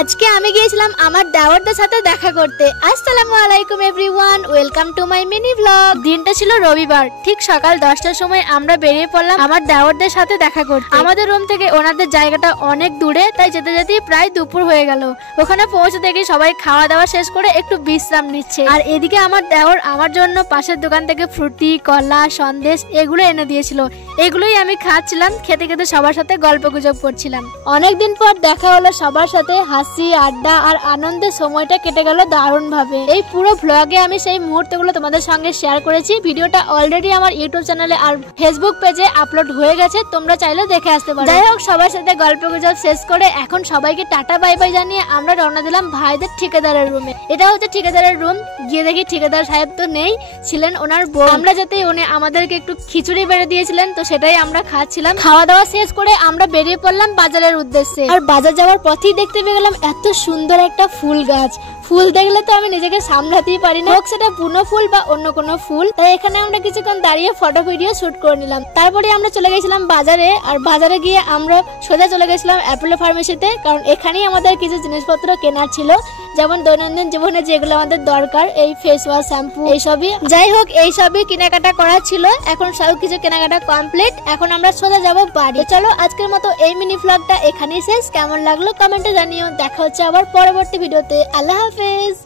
আজকে আমি গিয়েছিলাম আমার দেওরদের সাথে দেখা করতে। আসসালামু আলাইকুম everyone, welcome to my mini blog. দিনটা ছিল রবিবার, ঠিক সকাল 10টার সময় আমরা বেরিয়ে পড়লাম আমার দেওরদের সাথে দেখা করতে। আমাদের রুম থেকে ওনাদের জায়গাটা অনেক দূরে, তাই যেতে যেতে প্রায় দুপুর হয়ে গেল। ওখানে পৌঁছে দেখি সবাই খাওয়া দাওয়া শেষ করে একটু বিশ্রাম নিচ্ছে, আর এদিকে আমার দেওর আমার জন্য পাশের দোকান থেকে ফ্রুটি, কলা, সন্দেশ এগুলো এনে দিয়েছিল। এগুলোই আমি খাচ্ছিলাম, খেতে খেতে সবার সাথে গল্প গুজব করছিলাম। অনেকদিন পর দেখা হলো সবার সাথে, হাসি আড্ডা আর আনন্দের সময়টা কেটে গেল দারুণ ভাবে। এই পুরো ব্লগে আমি সেই মুহূর্তগুলো তোমাদের সঙ্গে শেয়ার করেছি। ভিডিওটা অলরেডি আমার ইউটিউব চ্যানেলে আর ফেসবুক পেজে আপলোড হয়ে গেছে, তোমরা চাইলে দেখে আসতে পারো। যাই হোক, সবার সাথে গল্প গুজব শেষ করে এখন সবাইকে টাটা বাই বাই জানিয়ে আমরা রওনা দিলাম ভাইদের ঠিকাদারের রুমে। এটা হচ্ছে ঠিকাদারের রুম। গিয়ে দেখি ঠিকাদার সাহেব তো নেই, ছিলেন ওনার বউ। আমরা যেতে উনি আমাদেরকে একটু খিচুড়ি বেড়ে দিয়েছিলেন, তো সেটাই আমরা খাচ্ছিলাম। খাওয়া দাওয়া শেষ করে আমরা বেরিয়ে পড়লাম বাজারের উদ্দেশ্যে। আর বাজার যাওয়ার পথেই দেখতে পেয়ে গেলাম এত সুন্দর একটা ফুল গাছ। ফুল দেখলে তো আমি নিজেকে সামলাতেই পারি না, হোক সেটা বুনো ফুল বা অন্য কোনো ফুল। তাই এখানে আমরা কিছুক্ষণ দাঁড়িয়ে ফটো ভিডিও শুট করে নিলাম। তারপরে আমরা চলে গেছিলাম বাজারে, আর বাজারে গিয়ে আমরা সোজা চলে গেছিলাম অ্যাপোলো ফার্মেসিতে, কারণ এখানেই আমাদের কিছু জিনিসপত্র কেনার ছিল, যেমন দৈনন্দিন জীবনে যেগুলো আমাদের দরকার, এই ফেস ওয়াশ, শ্যাম্পু, এইসবই। যাই হোক, এইসবই কেনাকাটা করা ছিল। এখন সব কিছু কেনাকাটা কমপ্লিট, এখন আমরা সোজা যাবো বাড়ি। চলো আজকের মতো এই মিনি ব্লগটা এখানেই শেষ। কেমন লাগলো কমেন্টে জানিও। দেখা হচ্ছে আবার পরবর্তী ভিডিওতে। আল্লাহ হাফেজ।